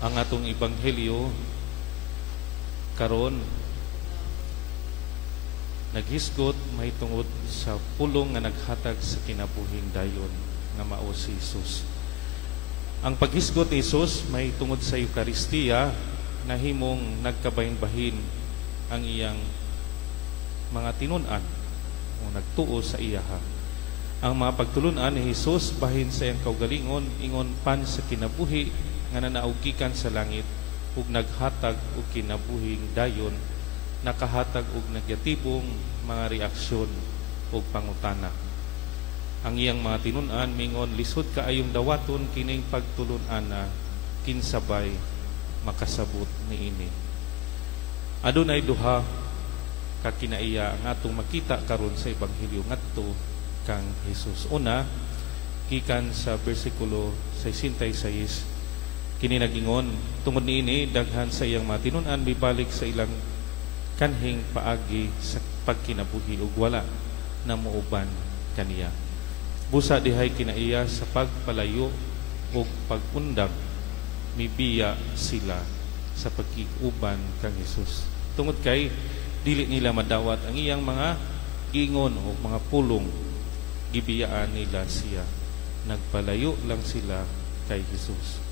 ang atong ebanghelyo karon naghisgot mahitungod sa pulong nga naghatag sa kinabuhing dayon nga mao si Jesus. Ang paghisgot ni Jesus mahitungod sa Eukaristiya na himong nagkabahin-bahin ang iyang mga tinun-an o nagtuo sa iyaha. Ang mga pagtulunan ni Jesus bahin sa iyang kaugalingon ingon pan sa kinabuhi nga nanaugikan sa langit ug naghatag og kinabuhing dayon, nakahatag og negatibong mga reaksyon ug pangutana. Ang iyang mga tinun-an mingon lisod kaayong dawaton kining pagtulun-ana kinsabay makasabot niini. Adunay duha ka kinaiya ang atong makita karon sa ebanghelyo ngadto kang Jesus. Una, gikan sa bersikulo 66 kini nagingon tungod niini daghan sa iyang mga tinun-an mibalik sa ilang kanhing paagi sa pagkinabuhi ug wala na muuban kaniya. Busa dihay kinaiya sa pagpalayo ug pag-undang mibiya sila sa pagkiuban kang Jesus. Tungod kay dili nila madawat ang iyang mga giingon o mga pulong, gibiyaan nila siya. Nagpalayo lang sila kay Jesus.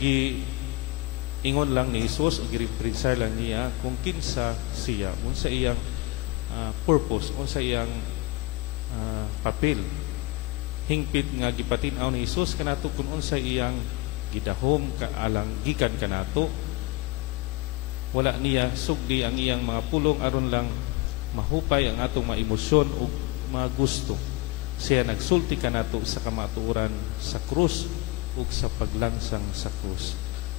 Giingon lang ni Jesus o girepresar lang niya kung kinsa siya, unsa iyang purpose, unsa iyang papel. Hingpit nga gipatin-aw ni Jesus kanato kung unsa iyang gidahom kaalang gikan kanato. Wala niya sugdi ang iyang mga pulong aron lang mahupay ang atong mga emosyon ug mga gusto. Siya nagsulti kanato sa kamatuoran sa krus ug sa paglangsang sa krus.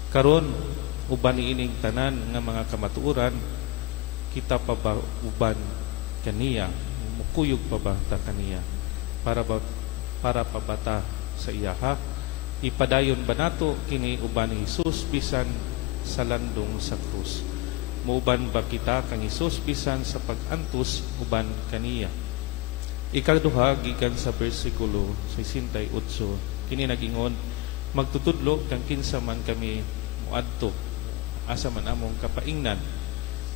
Karon uban niining tanan nga mga kamatuoran, kita pa ba uban kaniya, mukuyog pa ba ta kaniya para pabata sa iyaha? Ipadayon ba nato kini uban ni Jesus bisan sa landong sa krus? Muuban ba kita kang Jesus bisan sa pag-antos uban kaniya? Ikaduha gikan sa bersikulo 68 kini nagingon magtutudlo kang kinsa man kami muadto asa man among kapaingnan,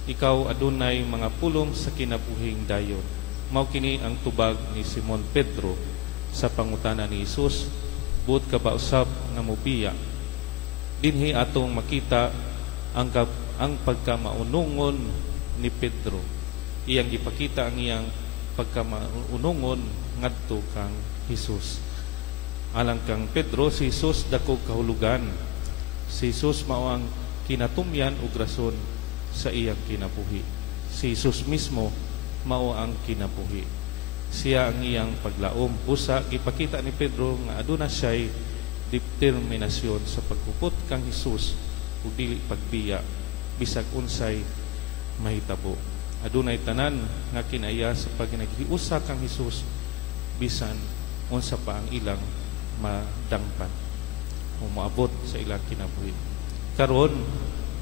ikaw adunay mga pulong sa kinabuhing dayon. Mao kini ang tubag ni Simon Pedro sa pangutana ni Jesus, buot ka ba usab nga mobiya? Dinhi atong makita ang pagkamaunungon ni Pedro. Iyang gipakita ang iyang pagkamaunungon ngadto kang Jesus. Alang kang Pedro, si Jesus dako kahulugan. Si Jesus mao ang kinatumyan ug rason sa iyang kinabuhi. Si Jesus mismo mao ang kinabuhi. Siya ang iyang paglaom. Busa gipakita ni Pedro nga aduna siya'y determinasyon sa pagkupot kang Jesus ug dili pagbiya bisag unsay mahitabo. Adunay tanan nga kinaya sa pagnagiusa kang Jesus bisan unsa pa ang ilang madangpan o moabot sa ilang kinabuhi. Karon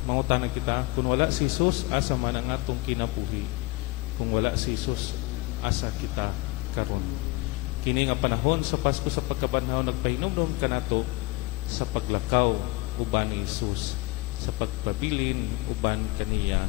mangutanan kita, kung wala si Jesus, asa man ang atong kinabuhi? Kung wala si Jesus, asa kita karon? Kini nga panahon sa Pasko sa pagkabanhaw nagpahinomdom kanato sa paglakaw uban ni Jesus, sa pagpabilin uban kaniya